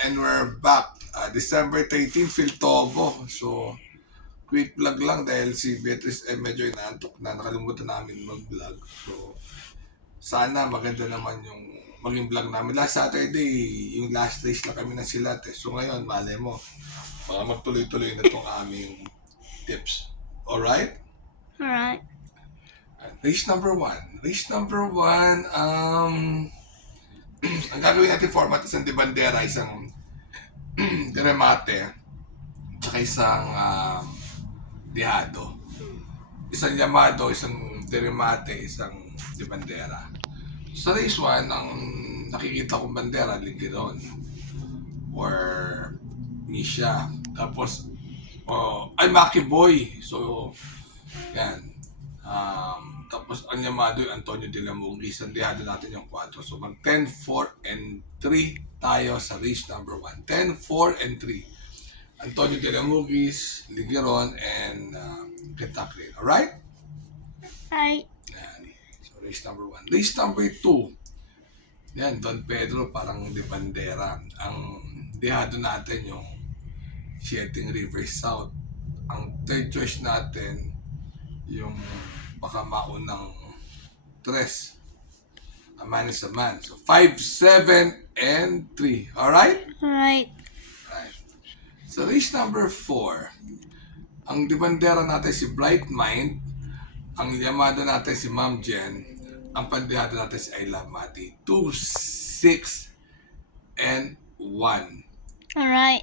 And we're back. December 13, Philtobo. So, quick vlog lang dahil si Beatrice medyo inaantok na. Nakalimutan namin mag-vlog. So, sana maganda naman yung maging vlog namin. Last Saturday, yung last race na kami na sila. So, ngayon, malay mo, baka magtuloy-tuloy na itong aming tips. Alright? Alright. Race number 1. Race number 1, ang gagawin natin format isang de bandera, isang remate, tsaka isang dihado. Isang Yamado, isang deremate, isang de bandera. Sa race 1, ang nakikita kong bandera, Ligiron or Misha. Tapos, ay Maki Boy. So, yan. Tapos, ang Yamado yung Antonio de la Mugis. Ang dihado natin yung 4. So, mag 10, 4, and 3 tayo sa race number 1. 10, 4, and 3. Antonio de la Mugis, Ligeron, and Kentucky. Alright? Right. Yan. So, race number 1. Race number 2. Yan, Don Pedro, parang de bandera. Ang dihado natin yung Sheting River South. Ang third choice natin, yung baka maunang 3. A man is a man. So, 5, 7, and 3. Alright? Right. Right. So, race number 4. Ang de bandera natin si Bright Mind. Ang Yamada natin si Ma'am Jen. Ang pandihado natin si I Love Mati. 2, 6, and 1. Alright.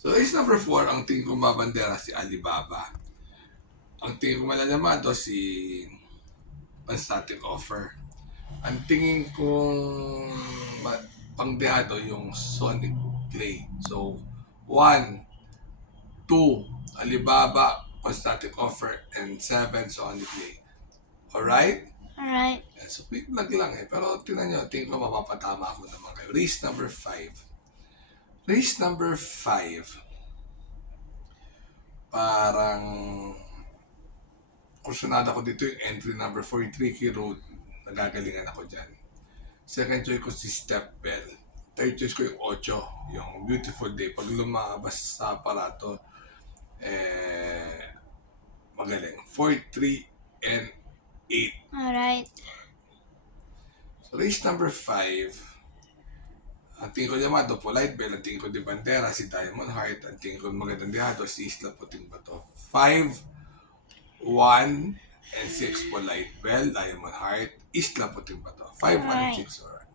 So, race number 4, ang tingin kong babandera si Alibaba. Ang tingin kong malalamado si Panstatic Offer. Ang tingin kong pangdehado yung Sonic Clay. So, 1, 2, Alibaba, Panstatic Offer, and 7, Sonic Clay. Alright? Alright. Yeah, so, quick vlog lang Pero tingnan nyo, tingin ko mapapatama ako naman kayo. Race number 5. Race number 5. Parang kursunada ko dito yung entry number 4, Tricky Road. Nagagalingan ako dyan. Second choice ko si Step Bell. Third choice ko yung 8, yung Beautiful Day. Pag lumabas sa aparato, magaling. 4, 3, and 8. Alright. So, race number 5. Ang tingin ko Yamado, Polite Bell. Ang tingin ko de bandera, si Diamond Heart. Ang tingin ko magandang dihado, si Isla Puting Bato. 5, 1, and 6, Polite Bell, Diamond Heart, Isla Puting Bato. 5, 1, and 6. Alright.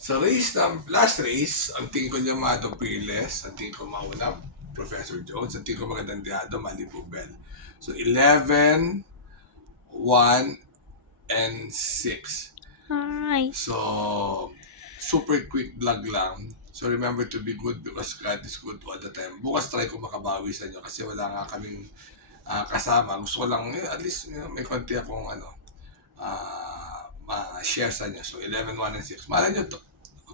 Sa race last race, ang tingin ko Yamado, Fearless. Ang tingin ko mauna, Professor Jones. Ang tingin ko magandang dihado, Malibu Bell. So, 11, 1, and 6. Alright. So, super quick vlog lang. So, remember to be good because God is good all the time. Bukas try ko makabawi sa inyo kasi wala nga kaming kasama. Gusto ko lang, at least may konti akong ma-share sa inyo. So, 11, 1, and 6. Malay nyo,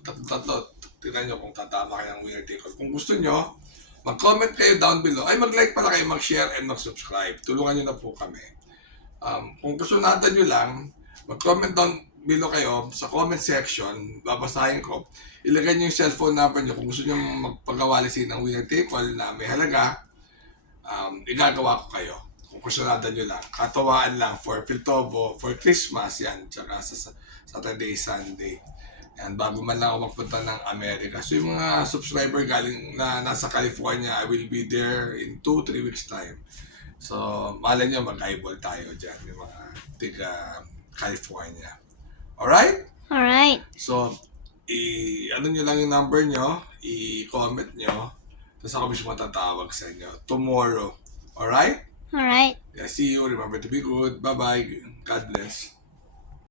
tatlo. Tingnan nyo kung tatama kayo ng winner take all. Kung gusto nyo, mag-comment kayo down below. Ay, mag-like pala kayo, mag-share, and mag-subscribe. Tulungan nyo na po kami. Kung gusto natin nyo lang, mag-comment down below kayo sa comment section, babasahin ko. Ilagay nyo yung cellphone number nyo kung gusto nyo magpagawalisin ng winner take all na may halaga, igagawa ko kayo. Kung gusto natin nyo lang. Katawaan lang for Philtobo, for Christmas yan, tsaka sa Saturday, Sunday. And bago man lang ako magpunta ng Amerika. So yung mga subscriber galing na nasa California, I will be there in 2-3 weeks time. So, malay nyo, mag-eyeball tayo dyan, yung mga tiga California. Alright? Alright. So, ano nyo lang yung number nyo, i-comment nyo, tapos ako mismo matatawag sa inyo tomorrow. Alright? Alright. Yeah, see you. Remember to be good. Bye-bye. God bless.